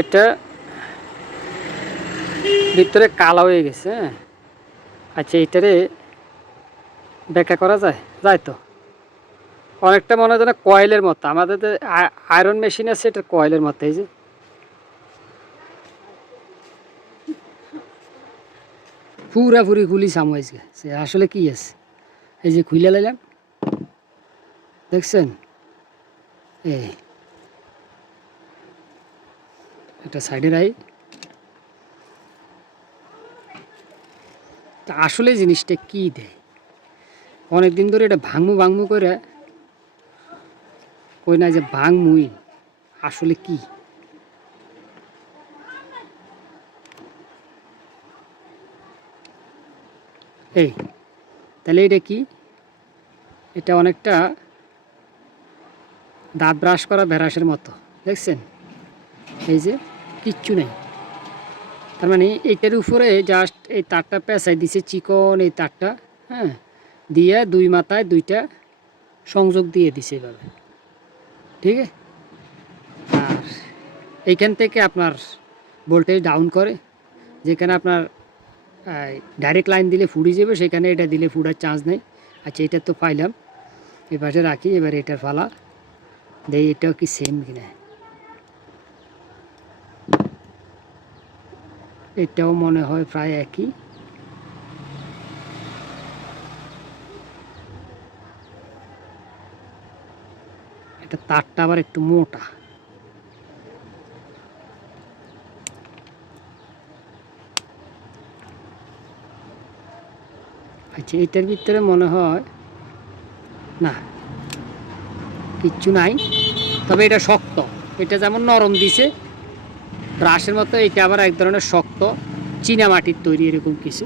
এটা ভিতরে কালো হয়ে গেছে। হ্যাঁ, আচ্ছা এটারে ব্যাখ্যা করা যায়? যায় তো। অনেকটা মনে হয় যেন কয়েলের মতো, আমাদের যে আয়রন মেশিন আছে এটা কয়েলের মতো। এই যে পুরাপুরি খুলি সাময়িক গেছে, আসলে কি আছে এই যে খুলে লাইলাম, দেখছেন? এই এটা সাইডে রাই। তা আসলে জিনিসটা কি দেয়? অনেকদিন ধরে এটা ভাঙমু ভাঙমু করে কই না যে ভাঙমুই, আসলে কি? এই তাহলে এটা কি? এটা অনেকটা দাঁত ব্রাশ করা ব্রাশের মতো, দেখছেন? এই যে কিচ্ছু নেই, তার মানে এইটার উপরে জাস্ট এই তারটা পেঁচাই দিছে, চিকন এই তারটা। হ্যাঁ, দিয়ে দুই মাথায় দুইটা সংযোগ দিয়ে দিছে এভাবে, ঠিক আছে? আর এইখান থেকে আপনার ভোল্টেজ ডাউন করে, যেখানে আপনার ডাইরেক্ট লাইন দিলে ফুড়ে যাবে, সেখানে এটা দিলে ফুটার চান্স নেই। আচ্ছা এটা তো পাইলাম, এই পাশে রাখি। এবার এটার ফালা দেই, এটাও কি সেম কিনা। এটাও মনে হয় প্রায় একই। এটা তারটা আবার একটু মোটা। আচ্ছা এটার ভিতরে মনে হয় না, কিচ্ছু নাই, তবে এটা শক্ত। এটা যেমন নরম দিছে ব্রাশের মতো, এটা আবার এক ধরনের শক্ত চীনা মাটির তৈরি, এরকম কিছু।